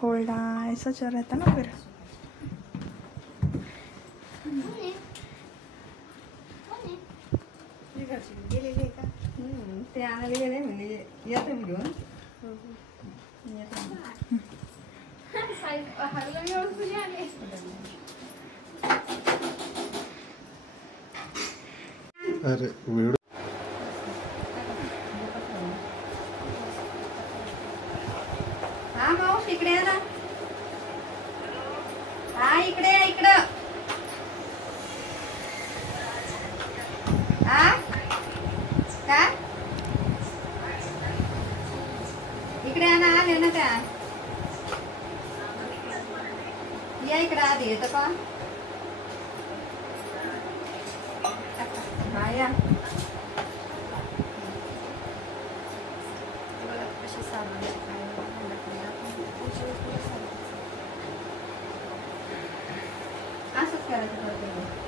होल्डा ऐसा चल रहता ना फिर। ते आणायला गेले म्हणजे येतो मी घेऊन. अरे व्हिडिओ हा मावशी इकडे या ना. हा इकडे या इकडं. हा काय इकडे या ना. आले ना त्या या इकडे आधी येतं का. हा या. असंच करायचं पडतं.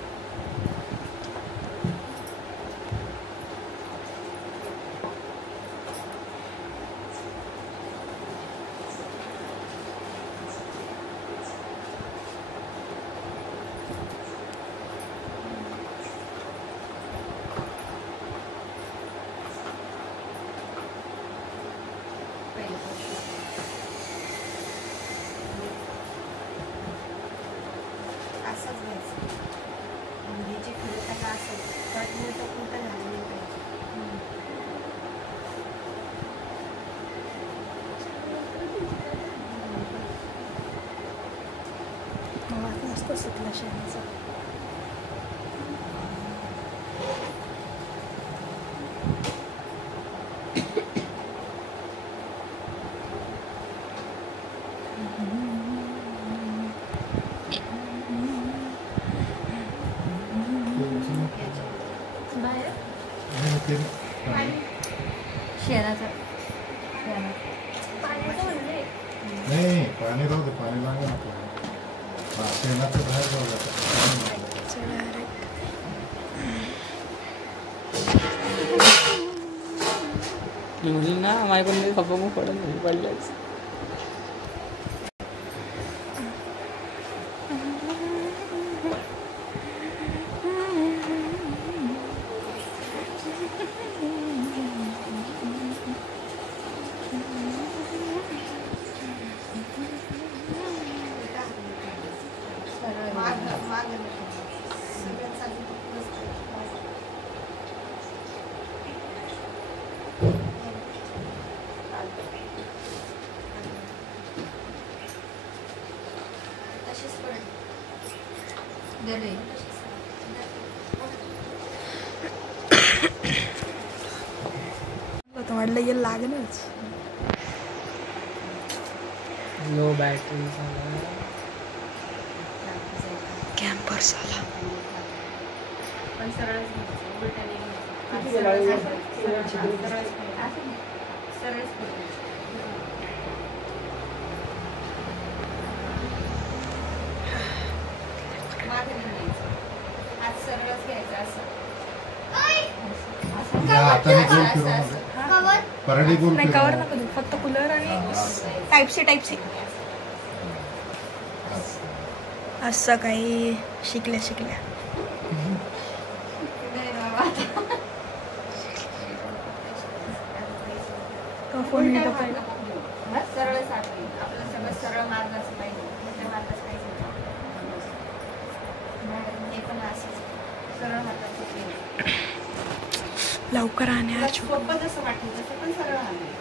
असंच घ्यायचं. मुलीची खरं त्याला असं कटने तर कुठं झालं नाही पाहिजे. मला मस्त सुटला शेणाचा. शेणाचा नाही पाणी राहू दे. पाणी लागेल आपल्याला. शेणाचं बाहेर जाऊ ना हमारे बंदे खपा में पड़ जाए. तो म्हटलं ये लागणच. लो बैटरी कॅम्पर साला. पण सरळ सरळच घ्यायचं असं. हाताने गोल फिरवून परडी गोल नाही कवर नको देऊ. फक्त कूलर आणि टाईप सी असं काही शिकल्या तो फोन घेतो पहिला. सरळ सापडी आपलं सगळं सरळ मार्गाचं पाहिजे. मोठ्या मार्गाचं पाहिजे. हे पण असं सरळ मार्गाचं पाहिजे. लवकर आणा. सोपं जसं वाटलं तसं पण सरळ आणा.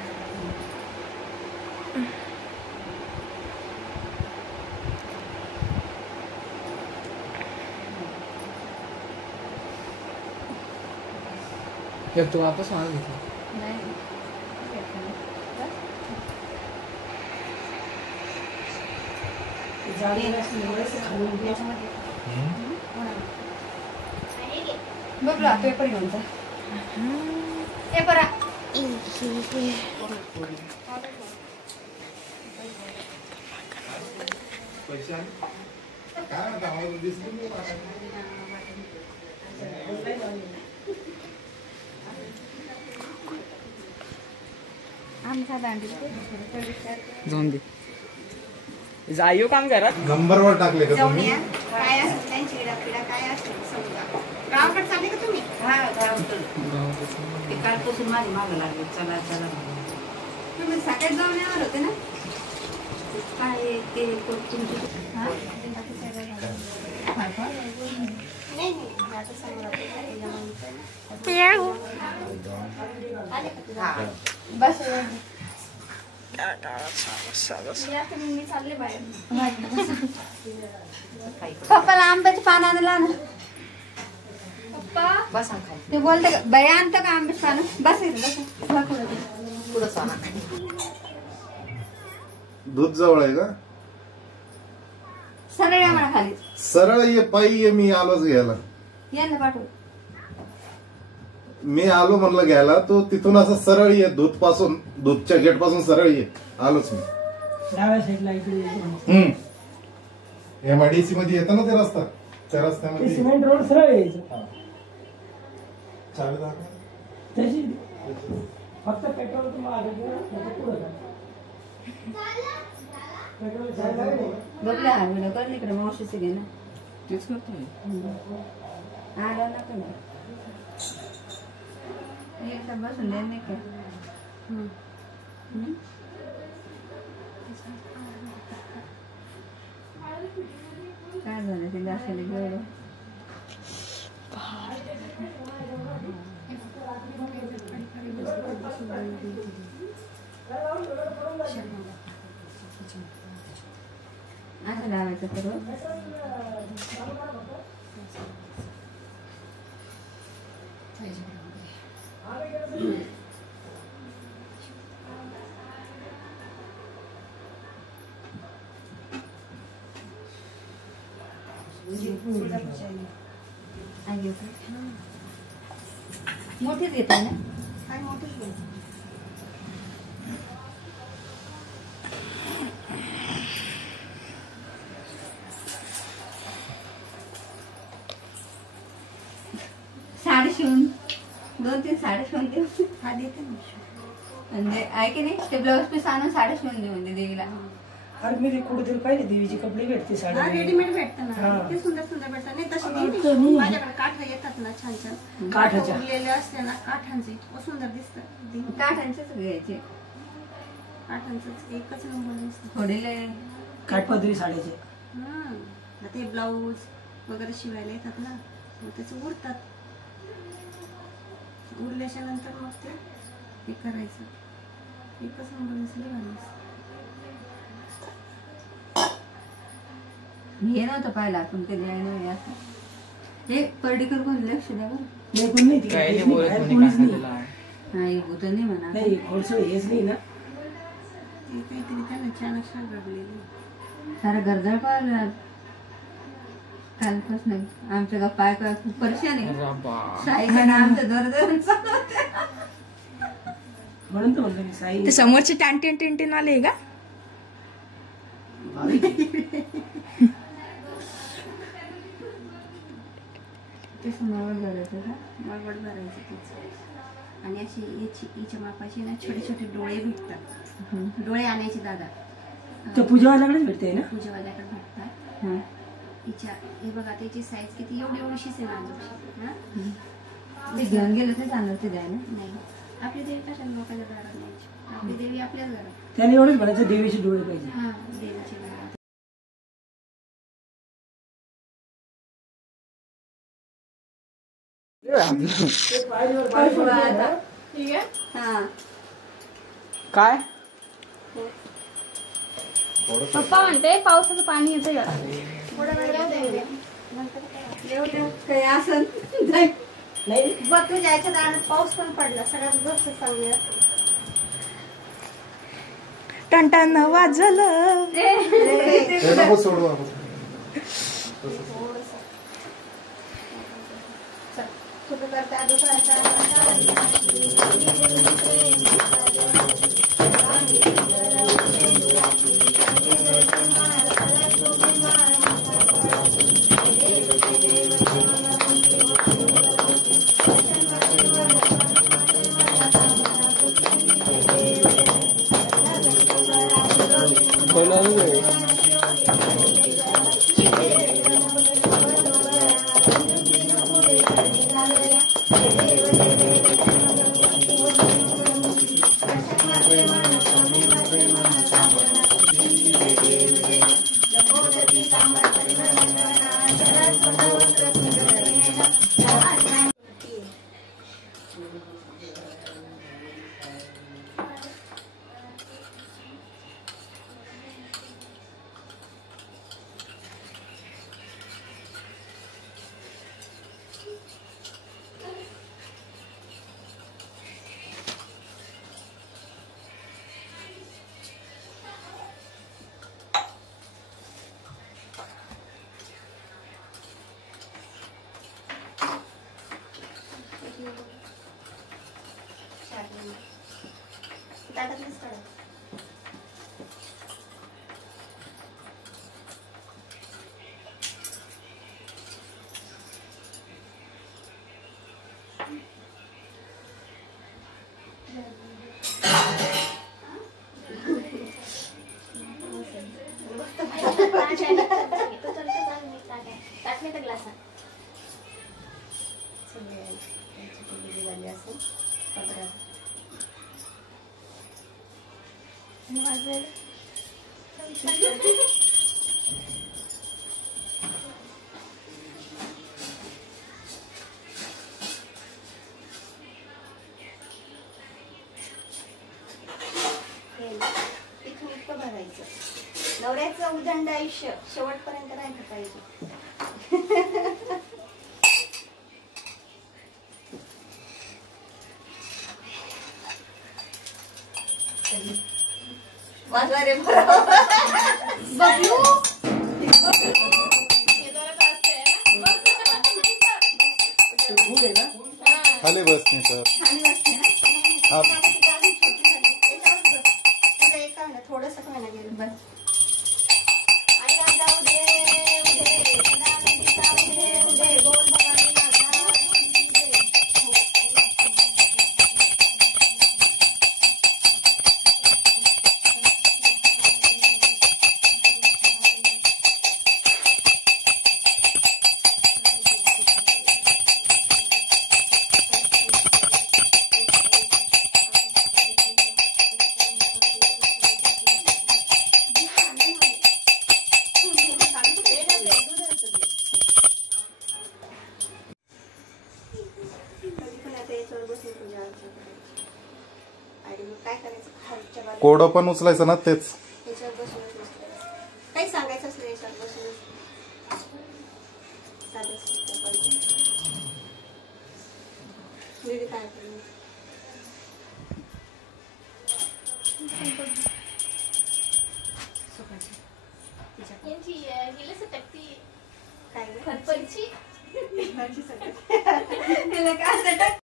जब तू वापस वहाँ गई थी. नाही बघला पेपर घेऊन जा. पेपर आमचा दांडी जाऊन दे. जाईयो काम घरात नंबरवर टाकले का जाऊन तुम्ही? या काय असेल त्यांची पिढा काय असेल समजा गावाकडे चालले का तुम्ही? हा गावाकडं. ते कालपासून माझी मागं लागली चला चला तुम्ही सकाळी जाऊन येणार होते ना? काय ते तुमची हा? नाही नाही आता समोर बस या तुम्ही मी चालले बाहेर पप्पाला आंब्याची पानं आणला ना पप्पा बसा खाली ते बोलते का बाई आणतं का आंब्याची पानं बस इथे बस पुढं चाला दूध जवळ आहे का? सरळ या म्हणा खाली सरळ ये पायी ये, मी आलोच घ्यायला. यांना पाठव मी आलो म्हणलं घ्यायला, तो तिथून असं सरळ ये, दूध पासून दूधच्या गेट पासून सरळ ये. आलोच मी. डाव्या साईडला इकडे MIDC मध्ये येतं ना ते रस्ता, त्या ते रस्त्यामध्ये सिमेंट रोड सरळ यायचं चावी दाखवा. त्याची फक्त पेट्रोल तुम्हाला पुढे पेट्रोल बघले हा व्हिडिओ कर इकडे मावशीचे घे ना तेच करतोय. आलं ना पण एकदा बसून द्या नाही का काय झालं ते दाखवले गेलं असं लावायचं करू मोठीच घेत आहे ना काय मोठीच घेत साडी शिवून 2-3 साड्या शिवून देऊ हा देते म्हणजे आहे की नाही ते ब्लाऊज पीस आणून साड्या शिवून देऊन दे देवीला अरे मी ते कुठेतरी पाहिले देवीचे कपडे भेटते साडी रेडीमेड भेटतं ना हा. ते सुंदर सुंदर भेटतं नाही तशी अच्छा, नाही. नाही. माझ्याकडे काठ येतात ना छान छान काठाच्या. उरलेले असते ना काठांचे इतकं सुंदर दिसतं काठांचेच घ्यायचे काठांचं एकच नंबर दिसतं थोडेले काठपदरी साड्याचे ते ब्लाऊज वगैरे शिवायला येतात ना मग त्याचे उरतात उरल्याच्या नंतर मग ते करायचं एकच नंबर दिसले घालायचं हे नव्हतं पाहिलं आपण कधी आहे नाही असं हे पर्टिक्युलर कोण लक्ष द्या बरं नाही पण नाही काही नाही तिकडे बोलत बाहेर कोणी कोणीच काय नाही त्याला. हा एक होतं नाही म्हणा नाही खोडसळ हेच नाही ना ते काहीतरी त्यानं अचानक रडलेली सारा गरजा पाहिलं कालपासून आमच्या गप्पा ऐकायला खूप परेशान आहे राबा. साईकडे आमचं दर चालू होतं. म्हणून तर म्हणलं मी साई ते समोरचे टॅन्टीन टिंटीन आले का भाविक आहे. ते मळवट भरायचं का मळवट भरायचं त्याचं आणि अशी हिच्या मापाचे ना छोटे छोटे डोळे भेटतात डोळे आणायचे दादा त्या पूजावाल्याकडेच भेटते ना पूजेवाल्याकडे भेटतात हिच्या हे बघा त्याची साईज किती एवढीशीच आहे माझी ते घेऊन गेलं ते चांगलं ते द्याय ना नाही आपली देवी कशाला लोकांच्या घरात न्यायची आपली देवी आपल्याच घरात त्याने एवढंच म्हणायचं देवीचे डोळे पाहिजे हा देवीची घरात काय पप्पा म्हणते पावसाचं पाणी येतं काही असं नाही बघ तुझ्या याच्या दारात पाऊस पण पडला सगळ्यात गोष्ट सांगूया टंटन वाजलं ते नको सोडू आपण. कुठं करता बोलावलं ताटातलीच काढा. इथून इतकं भरायचं. नवऱ्याचं उदंड आयुष्य शेवटपर्यंत राहिलं पाहिजे. माझा रे बबलू खाली बस नाही तर हा थोडस खायला गेलं बस. काय करायचं खालच्या बाजूला कोडं पण उचलायचं ना तेच. याच्यावर बसूनच काही सांगायचं असलं याच्यावर बसूनच साधं काय काय